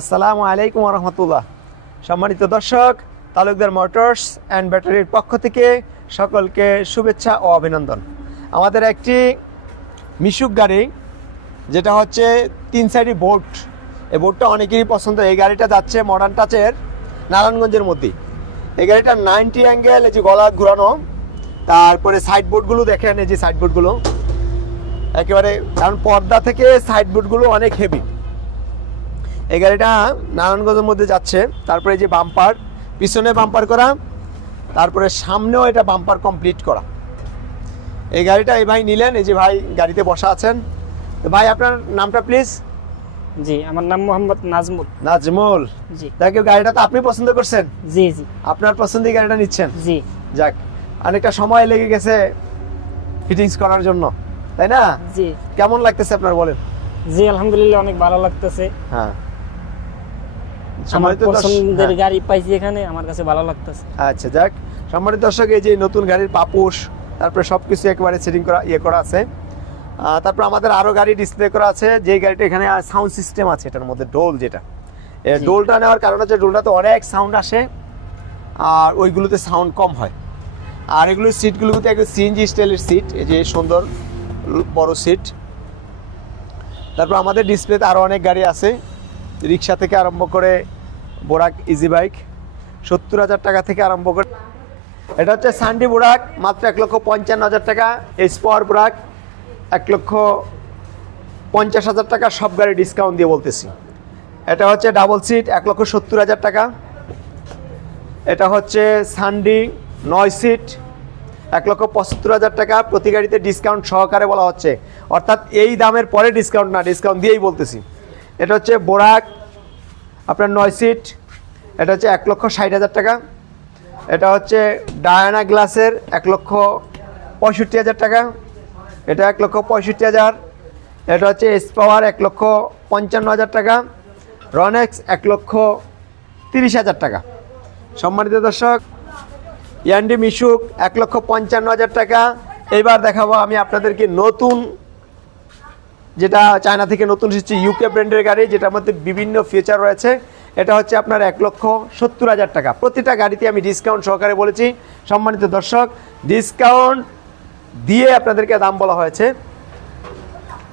আসসালামু আলাইকুম ওয়া রাহমাতুল্লাহ। সম্মানিত দর্শক, তালুকদার মোটরস অ্যান্ড ব্যাটারির পক্ষ থেকে সকলকে শুভেচ্ছা ও অভিনন্দন। আমাদের একটি মিশুক গাড়ি, যেটা হচ্ছে 3 সাইডি বোর্ড। এই বোর্ডটা অনেকেরই পছন্দ। এই গাড়িটা যাচ্ছে মডার্ন টাচের নারায়ণগঞ্জের মধ্যে। এই গাড়িটা 90 অ্যাঙ্গেল, এই যে গলা ঘুরানো, তারপরে সাইড বোর্ডগুলো দেখেন, এই যে সাইড বোর্ডগুলো একেবারে, কারণ পর্দা থেকে সাইড বোর্ডগুলো অনেক হেভি। এই গাড়িটা নারায়ণগঞ্জের মধ্যে যাচ্ছে। তারপরে এই যে বাম্পার, পিছনে বাম্পার করা, তারপরে সামনেও এটা বাম্পার কমপ্লিট করা। এই গাড়িটা এই ভাই নিলেন, এই যে ভাই গাড়িতে বসা আছেন। তো ভাই, আপনার নামটা প্লিজ? জি, আমার নাম মোহাম্মদ নাজমুল। নাজমুল জি। দেখো, গাড়িটা তো আপনি পছন্দ করছেন। জি জি। আপনার পছন্দের গাড়িটা নিচ্ছেন। জি। যাক, অনেকটা সময় লেগে গেছে ফিটিংস করার জন্য, তাই না? জি। কেমন লাগতেছে আপনার, বলেন? জি, আলহামদুলিল্লাহ অনেক ভালো লাগতেছে। হ্যাঁ, আমার পছন্দের গাড়ি পাইছি এখানে, আমার কাছে ভালো লাগতেছে। আচ্ছা, যাক, সম্মানিত দর্শক, এই যে নতুন গাড়ির পাপোশ, তারপরে সবকিছু একেবারে সেটিং করা, করা আছে। তারপর আমাদের আরো গাড়ি ডিসপ্লে করা আছে। যে গাড়িটা এখানে সাউন্ড সিস্টেম আছে, এটার মধ্যে ডোল, যেটা ডোলটা নেওয়ার কারণ হচ্ছে ডোলটাতে অনেক সাউন্ড আসে আর ওইগুলোতে সাউন্ড কম হয়। আর এগুলো সিটগুলোতে একটু সিএনজি স্টাইলের সিট, এই যে সুন্দর বড় সিট। তারপর আমাদের ডিসপ্লেতে আরও অনেক গাড়ি আছে, রিক্সা থেকে আরম্ভ করে বোরাক ইজি বাইক 70,000 টাকা থেকে আরম্ভ করে। এটা হচ্ছে সান্ডি বোরাক, মাত্র 1,55,000 টাকা। এসপাওয়ার বোরাক 1,50,000 টাকা, সব গাড়ি ডিসকাউন্ট দিয়ে বলতেছি। এটা হচ্ছে ডাবল সিট, 1,70,000 টাকা। এটা হচ্ছে সান্ডি 9 সিট, 1,75,000 টাকা। প্রতি গাড়িতে ডিসকাউন্ট সহকারে বলা হচ্ছে, অর্থাৎ এই দামের পরে ডিসকাউন্ট না, ডিসকাউন্ট দিয়েই বলতেছি। এটা হচ্ছে বোরাক আপনার 9 সিট, এটা হচ্ছে 1,60,000 টাকা। এটা হচ্ছে ডায়ানা গ্লাসের 1,65,000 টাকা, এটা 1,65,000। এটা হচ্ছে এসপাওয়ার 1,55,000 টাকা। রনেক্স 1,30,000 টাকা। সম্মানিত দর্শক, ইয়ান্ডি মিশুক 1,55,000 টাকা। এইবার দেখাবো আমি আপনাদেরকে নতুন, যেটা চায়না থেকে নতুন এসেছে, ইউকে ব্র্যান্ডের গাড়ি, যেটার মধ্যে বিভিন্ন ফিচার রয়েছে। এটা হচ্ছে আপনার 1,70,000 টাকা। প্রতিটা গাড়িতে আমি ডিসকাউন্ট সহকারে বলেছি। সম্মানিত দর্শক, ডিসকাউন্ট দিয়ে আপনাদেরকে দাম বলা হয়েছে।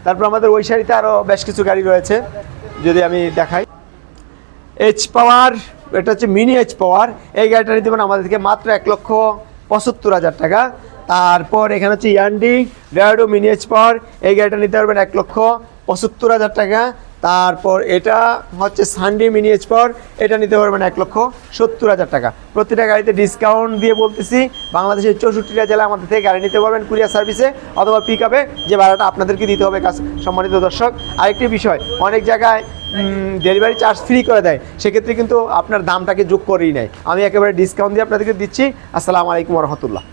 তারপর আমাদের ওই সারিতে আরও বেশ কিছু গাড়ি রয়েছে, যদি আমি দেখাই। এইচ পাওয়ার, এটা হচ্ছে মিনি এইচ পাওয়ার। এই গাড়িটা নিতে পারেন আমাদের থেকে মাত্র 1,75,000 টাকা। তারপর এখানে হচ্ছে ইয়ান্ডি রেডো মিনি এইচ পাওয়ার, এই গাড়িটা নিতে পারবেন 1,75,000 টাকা। তারপর এটা হচ্ছে সান্ডি মিনি এইচ পাওয়ার, এটা নিতে পারবেন 1,70,000 টাকা। প্রতিটা গাড়িতে ডিসকাউন্ট দিয়ে বলতেছি। বাংলাদেশের 64টা জেলা আমাদের থেকে গাড়ি নিতে পারবেন কুরিয়ার সার্ভিসে অথবা পিক আপে, যে ভাড়াটা আপনাদেরকে দিতে হবে। সম্মানিত দর্শক, আরেকটি বিষয়, অনেক জায়গায় ডেলিভারি চার্জ ফ্রি করে দেয়, সেক্ষেত্রে কিন্তু আপনার দামটাকে যোগ করেই নেয়। আমি একেবারে ডিসকাউন্ট দিয়ে আপনাদেরকে দিচ্ছি। আসসালামু আলাইকুম ওয়া রাহমাতুল্লাহ।